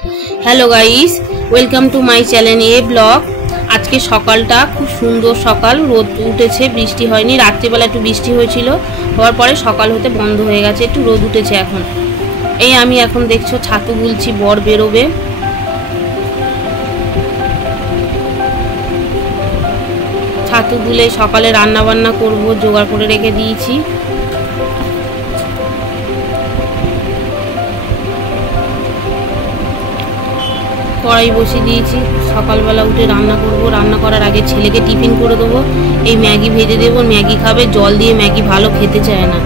Hello guys, welcome to my channel a blog. आज के सकालटा खूब सुंदर सकाल, रोद उठेছে, বৃষ্টি হয়নি। রাত্রিবেলা একটু বৃষ্টি হয়েছিল, হওয়ার পরে সকাল হতে বন্ধ হয়ে গেছে, একটু রোদ উঠেছে এখন। এই আমি এখন দেখছো ছাতু গুলছি, বর বেরোবে। ছাতু গুলে সকালে রান্না বান্না করব, জোগাড় করে রেখে দিয়েছি। কড়াই বসিয়ে দিয়েছি, সকালবেলা উঠে রান্না করব। রান্না করার আগে ছেলেকে টিফিন করে দেবো। এই ম্যাগি ভেজে দেবো, ম্যাগি খাবে। জল দিয়ে ম্যাগি ভালো খেতে চায় না,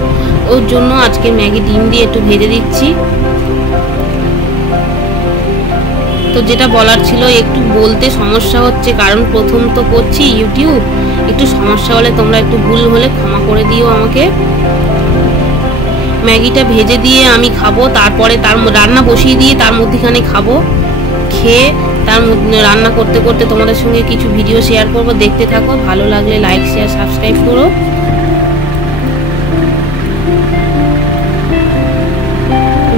ওর জন্য আজকে ম্যাগি ডিম দিয়ে একটু ভেজে দিচ্ছি। তো যেটা বলার ছিল, একটু বলতে সমস্যা হচ্ছে, কারণ প্রথম তো করছি ইউটিউব, একটু সমস্যা হলে তোমরা একটু ভুল হলে ক্ষমা করে দিও আমাকে। ম্যাগিটা ভেজে দিয়ে আমি খাবো, তারপরে তার রান্না বসিয়ে দিয়ে তার মধ্যেখানে খাবো। খেয়ে তার মধ্যে রান্না করতে করতে তোমাদের সঙ্গে কিছু ভিডিও শেয়ার করব, দেখতে থাকো। ভালো লাগলে লাইক শেয়ার সাবস্ক্রাইব করো।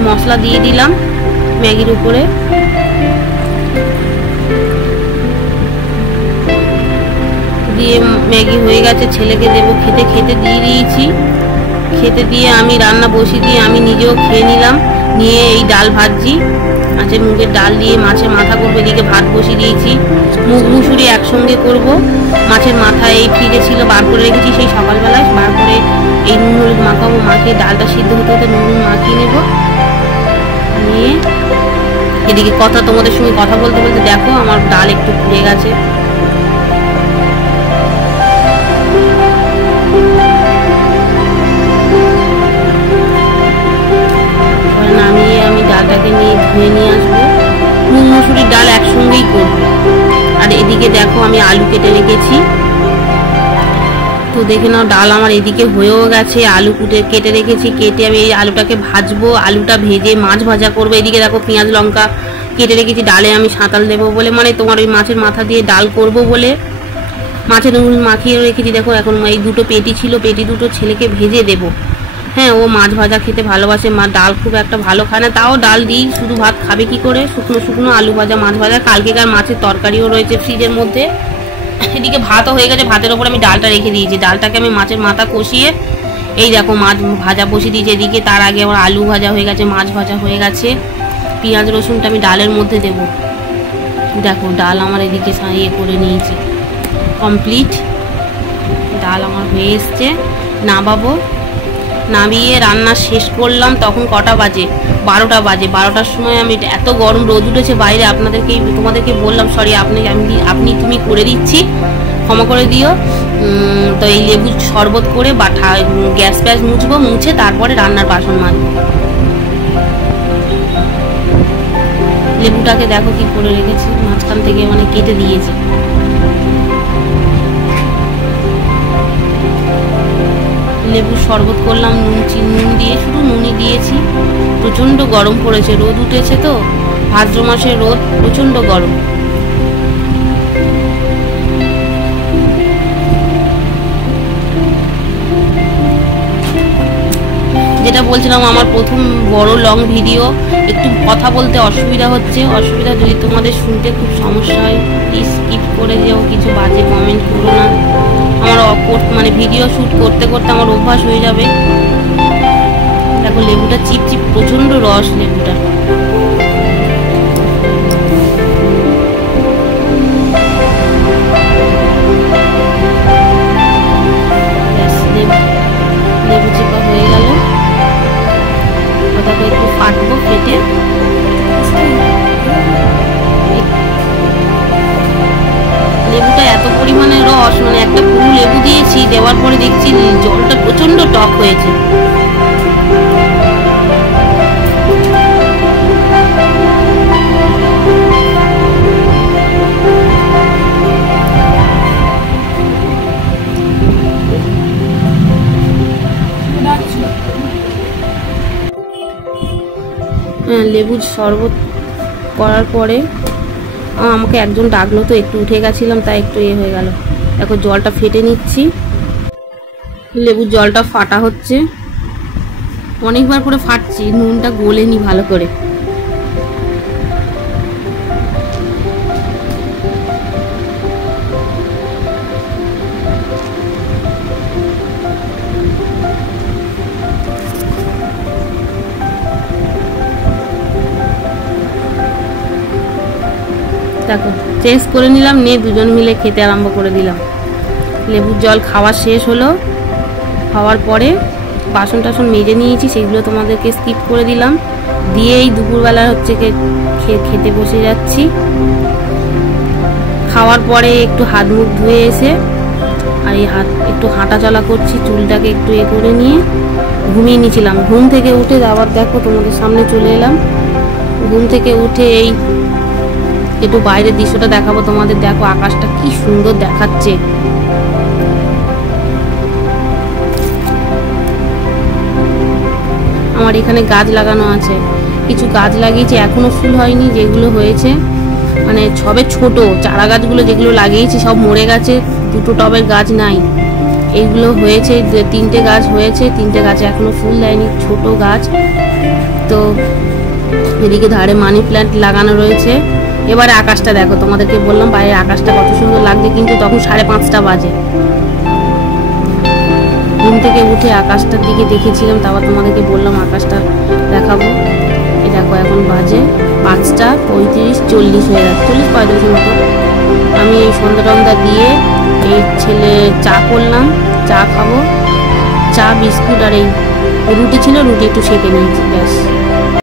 মশলা দিয়ে দিলাম ম্যাগির উপরে, দিয়ে ম্যাগি হয়ে গেছে, ছেলেকে দেবো খেতে। খেতে দিয়ে দিয়েছি, খেতে দিয়ে আমি রান্না বসিয়ে দিয়ে আমি নিজেও খেয়ে নিলাম। নিয়ে এই ডাল ভাজছি, মাছের মুগের ডাল দিয়ে মাছের মাথা করবো। এদিকে ভাত বসিয়ে দিয়েছি, মুগ মুসুরি একসঙ্গে করব। মাছের মাথা এই ফ্রিজে ছিল, বার করে রেখেছি সেই সকালবেলায়, বার করে এই নুন হলুদ মাখাবো। মাখিয়ে ডালটা সিদ্ধ হতে হতে নুন মাখিয়ে নেব। নিয়ে এদিকে তোমাদের সঙ্গে কথা বলতে বলতে দেখো আমার ডাল একটু পুড়ে গেছে। নামিয়ে আমি ডালটাকে নিয়ে ধুয়ে নিয়ে আসবো। মুগ মুসুরির ডাল একসঙ্গেই করবো। আর এদিকে দেখো আমি আলু কেটে রেখেছি, তো দেখে নাও ডাল আমার এদিকে হয়েও গেছে। আলু কেটে রেখেছি, কেটে আমি এই আলুটাকে ভাজবো। আলুটা ভেজে মাছ ভাজা করবো। এদিকে দেখো পেঁয়াজ লঙ্কা কেটে রেখেছি, ডালে আমি সাঁতাল দেবো বলে, মানে তোমার ওই মাছের মাথা দিয়ে ডাল করব বলে মাছের নুন মাখিয়ে রেখেছি। দেখো এখন এই দুটো পেটি ছিল, পেটি দুটো ছেলেকে ভেজে দেবো। হ্যাঁ, ও মাছ ভাজা খেতে ভালোবাসে, মা ডাল খুব একটা ভালো খায় না, তাও ডাল দিই। শুধু ভাত খাবে কি করে? শুকনো শুকনো আলু ভাজা, মাছ ভাজা, কালকেকার মাছের তরকারিও রয়েছে ফ্রিজের মধ্যে। এদিকে ভাতও হয়ে গেছে, ভাতের ওপর আমি ডালটা রেখে দিয়েছি। ডালটাকে আমি মাছের মাথা কষিয়ে এই দেখো মাছ ভাজা বসিয়ে দিয়েছি। এদিকে তার আগে আমার আলু ভাজা হয়ে গেছে, মাছ ভাজা হয়ে গেছে। পেঁয়াজ রসুনটা আমি ডালের মধ্যে দেবো। দেখো ডাল আমার এদিকে ইয়ে করে নিয়েছি, কমপ্লিট। ডাল আমার হয়ে এসছে, নামাবো। নামিয়ে রান্না শেষ করলাম, তখন কটা বাজে? 12টা বাজে। 12টার সময় আমি, এত গরম রোদ উঠেছে বাইরে, তোমাদেরকে বললাম সরি, তুমি করে দিচ্ছি, ক্ষমা করে দিও। তো এই লেবু শরবত করে বা গ্যাস ফ্যাস মুছবো, মুছে তারপরে রান্নার বাসন মাজবো। লেবুটাকে দেখো কি করে রেখেছি, মাঝখান থেকে মানে কেটে দিয়েছি। লেবু শরবত করলাম নুন দিয়ে, শুধু নুনই দিয়েছি। প্রচণ্ড গরম পড়েছে, রোদ উঠেছে তো, ভাদ্র মাসের রোদ, প্রচণ্ড গরম। যেটা বলছিলাম, আমার প্রথম বড় লং ভিডিও, একটু কথা বলতে অসুবিধা হচ্ছে। অসুবিধা যদি তোমাদের শুনতে খুব সমস্যা হয়, প্লিজ স্কিপ করে যেও, কিছু বাজে কমেন্ট করো না। আমার মানে ভিডিও শ্যুট করতে করতে আমার অভ্যাস হয়ে যাবে। দেখো লেবুটা চিপচিপ, প্রচণ্ড রস লেবুটা। লেবু চিপা হয়ে গেল, ওটাকে একটু ফাটবো ফেটে। লেবুটা এত পরিমাণে রস, মানে একটা পুরো লেবু দিয়েছি, দেওয়ার পরে দেখছি জলটা প্রচন্ড টক হয়েছে। লেবুর শরবত করার পরে আমাকে একজন ডাকলো, তো একটু উঠে গেছিলাম, তাই একটু হয়ে গেল। দেখো জলটা ফেটে নিচ্ছি, লেবুর জলটা ফাটা হচ্ছে। অনেকবার করে ফাটছি, নুনটা গলেনি ভালো করে। দেখো চেঞ্জ করে নিলাম, নিয়ে দুজন মিলে খেতে আরম্ভ করে দিলাম। লেবুর জল খাওয়া শেষ হলো, খাওয়ার পরে বাসন টাসন মেজে নিয়েছি, সেগুলো তোমাদেরকে স্কিপ করে দিলাম। দিয়ে এই দুপুরবেলা হচ্ছে খেতে বসে যাচ্ছি। খাওয়ার পরে একটু হাত মুখ ধুয়ে এসে আর এই একটু হাঁটা চলা করছি, চুলটাকে একটু করে নিয়ে ঘুমিয়ে নিয়েছিলাম। ঘুম থেকে উঠে আবার দেখো তোমাদের সামনে চলে এলাম। ঘুম থেকে উঠে এই একটু বাইরের দৃশ্যটা দেখাবো তোমাদের। দেখো আকাশটা কি সুন্দর দেখাচ্ছে। আমার এখানে গাছ লাগানো আছে, কিছু গাছ লাগিয়েছি, এখনো ফুল হয়নি, যেগুলো হয়েছে মানে সবে ছোট চারা গাছগুলো যেগুলো লাগিয়েছি সব মরে গেছে, দুটো টবের গাছ নাই। এইগুলো হয়েছে, 3টে গাছ হয়েছে, 3টে গাছে এখনো ফুল দেয়নি, ছোট গাছ। তো এদিকে ধারে মানি প্ল্যান্ট লাগানো রয়েছে। এবারে আকাশটা দেখো, তোমাদেরকে বললাম বাইরের আকাশটা কত সুন্দর লাগছে, কিন্তু তখন 5:30 বাজে। ঘুম থেকে উঠে আকাশটার দিকে দেখেছিলাম, তারপর তোমাদেরকে বললাম আকাশটা দেখাবো। এই দেখো এখন বাজে 5:35-40 হয়ে যাচ্ছে, 40-45 মতো। আমি এই সন্ধ্যা দিয়ে এই ছেলে চা করলাম, চা খাবো, চা বিস্কুট আর এই রুটি ছিল, রুটি একটু সেঁকে নিয়েছি, ব্যাস।